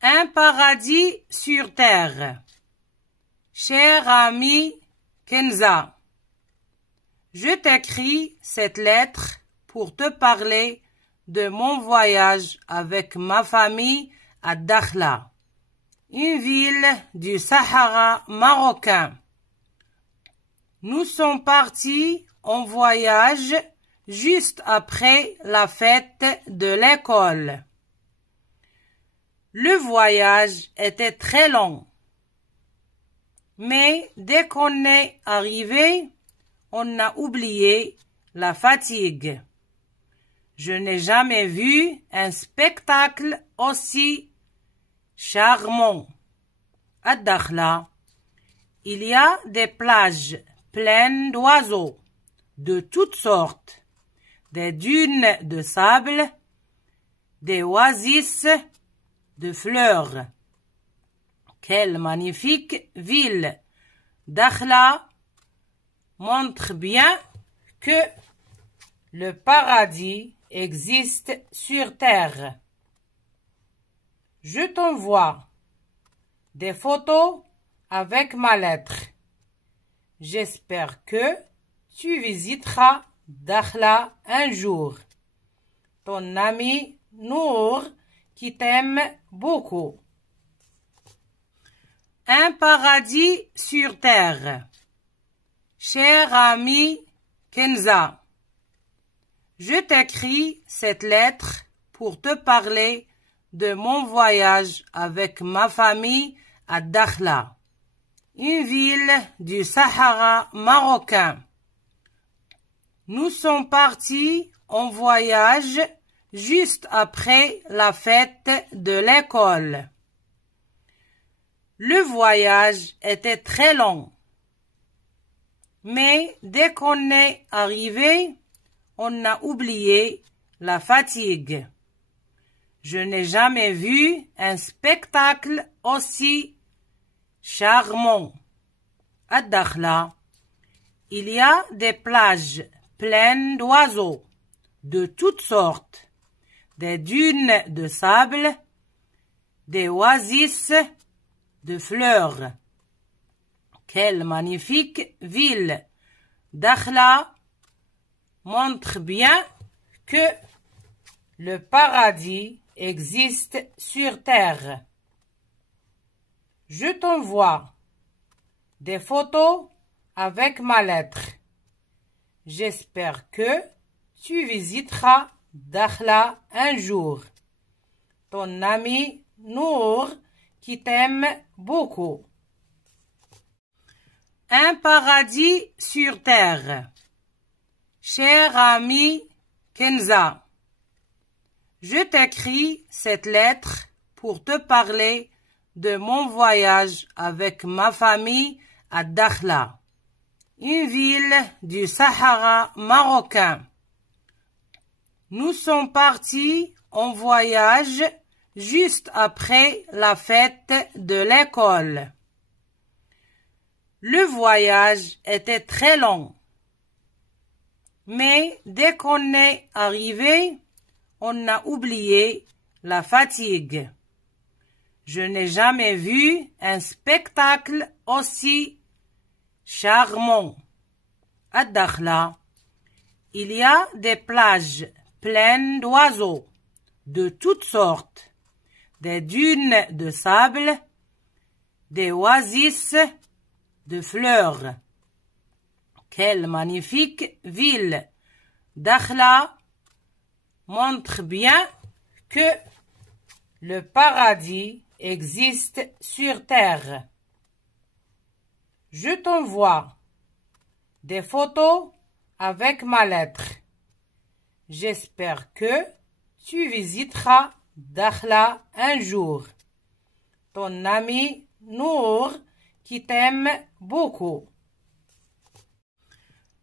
Un paradis sur terre. Cher ami Kenza, je t'écris cette lettre pour te parler de mon voyage avec ma famille à Dakhla, une ville du Sahara marocain. Nous sommes partis en voyage juste après la fête de l'école. Le voyage était très long, mais dès qu'on est arrivé, on a oublié la fatigue. Je n'ai jamais vu un spectacle aussi charmant. À Dakhla, il y a des plages pleines d'oiseaux de toutes sortes, des dunes de sable, des oasis de fleurs. Quelle magnifique ville! Dakhla montre bien que le paradis existe sur terre. Je t'envoie des photos avec ma lettre. J'espère que tu visiteras Dakhla un jour. Ton ami Nour qui t'aime beaucoup. Un paradis sur terre. Cher ami Kenza, je t'écris cette lettre pour te parler de mon voyage avec ma famille à Dakhla, une ville du Sahara marocain. Nous sommes partis en voyage juste après la fête de l'école. Le voyage était très long, mais dès qu'on est arrivé, on a oublié la fatigue. Je n'ai jamais vu un spectacle aussi charmant. À Dakhla, il y a des plages pleines d'oiseaux de toutes sortes, des dunes de sable, des oasis de fleurs. Quelle magnifique ville! Dakhla montre bien que le paradis existe sur terre. Je t'envoie des photos avec ma lettre. J'espère que tu visiteras Dakhla un jour. Ton ami Nour qui t'aime beaucoup. Un paradis sur terre. Cher ami Kenza, je t'écris cette lettre pour te parler de mon voyage avec ma famille à Dakhla, une ville du Sahara marocain. Nous sommes partis en voyage juste après la fête de l'école. Le voyage était très long, mais dès qu'on est arrivé, on a oublié la fatigue. Je n'ai jamais vu un spectacle aussi charmant. À Dakhla, il y a des plages pleines d'oiseaux de toutes sortes, des dunes de sable, des oasis de fleurs. Quelle magnifique ville! Dakhla montre bien que le paradis existe sur terre. Je t'envoie des photos avec ma lettre. J'espère que tu visiteras Dakhla un jour. Ton ami Nour qui t'aime beaucoup.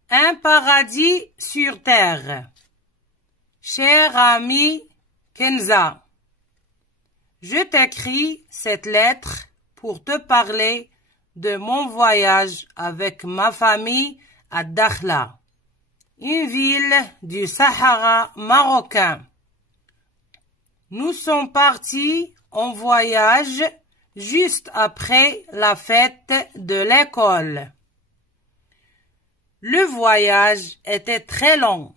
Un paradis sur terre. Cher ami Kenza, je t'écris cette lettre pour te parler de mon voyage avec ma famille à Dakhla, une ville du Sahara marocain. Nous sommes partis en voyage juste après la fête de l'école. Le voyage était très long.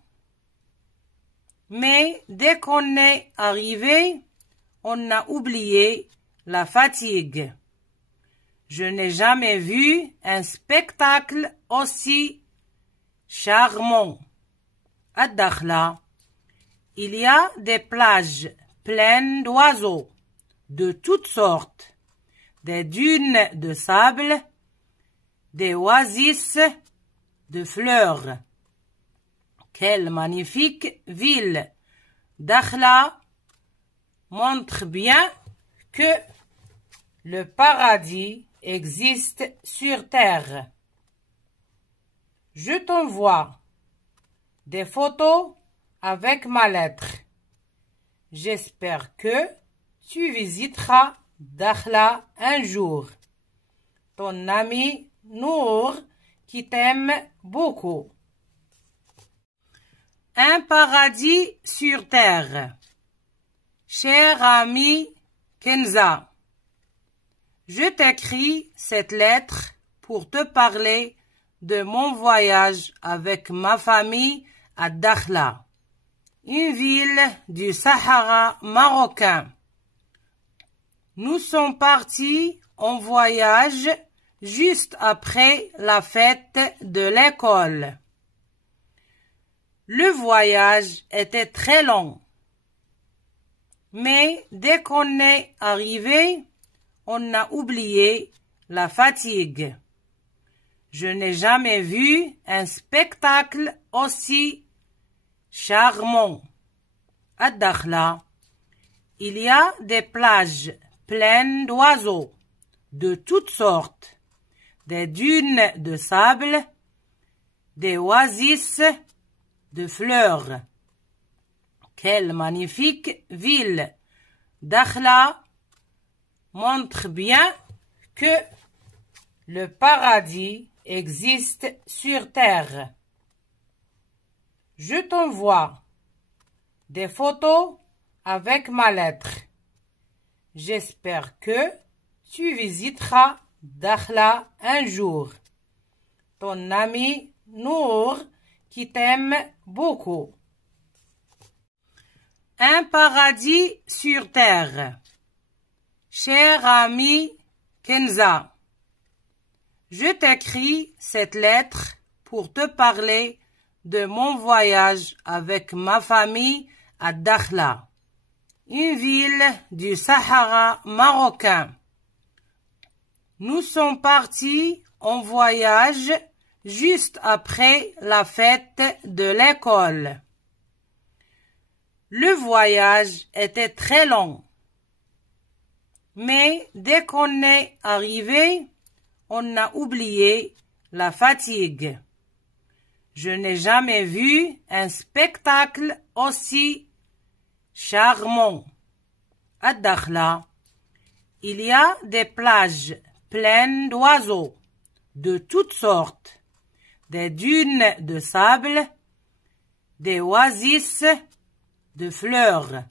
Mais dès qu'on est arrivé, on a oublié la fatigue. Je n'ai jamais vu un spectacle aussi charmant. À Dakhla, il y a des plages pleines d'oiseaux de toutes sortes, des dunes de sable, des oasis de fleurs. Quelle magnifique ville! Dakhla montre bien que le paradis existe sur terre. Je t'envoie des photos avec ma lettre. J'espère que tu visiteras Dakhla un jour. Ton ami Nour qui t'aime beaucoup. Un paradis sur terre. Cher ami Kenza, je t'écris cette lettre pour te parler de mon voyage avec ma famille à Dakhla, une ville du Sahara marocain. Nous sommes partis en voyage juste après la fête de l'école. Le voyage était très long. Mais dès qu'on est arrivé, on a oublié la fatigue. Je n'ai jamais vu un spectacle aussi charmant. À Dakhla, il y a des plages pleines d'oiseaux de toutes sortes, des dunes de sable, des oasis de fleurs. Quelle magnifique ville! Dakhla montre bien que le paradis existe sur terre. Je t'envoie des photos avec ma lettre. J'espère que tu visiteras Dakhla un jour. Ton ami Nour qui t'aime beaucoup. Un paradis sur terre. Cher ami Kenza, je t'écris cette lettre pour te parler de mon voyage avec ma famille à Dakhla, une ville du Sahara marocain. Nous sommes partis en voyage juste après la fête de l'école. Le voyage était très long. Mais dès qu'on est arrivé, on a oublié la fatigue. Je n'ai jamais vu un spectacle aussi charmant. À Dakhla, il y a des plages pleines d'oiseaux de toutes sortes, des dunes de sable, des oasis de fleurs.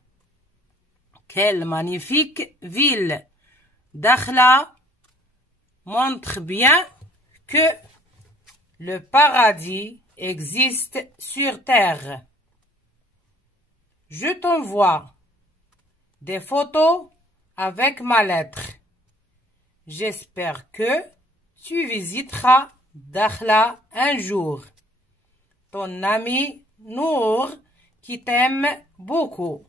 Quelle magnifique ville! Dakhla montre bien que le paradis existe sur terre. Je t'envoie des photos avec ma lettre. J'espère que tu visiteras Dakhla un jour. Ton ami Nour qui t'aime beaucoup.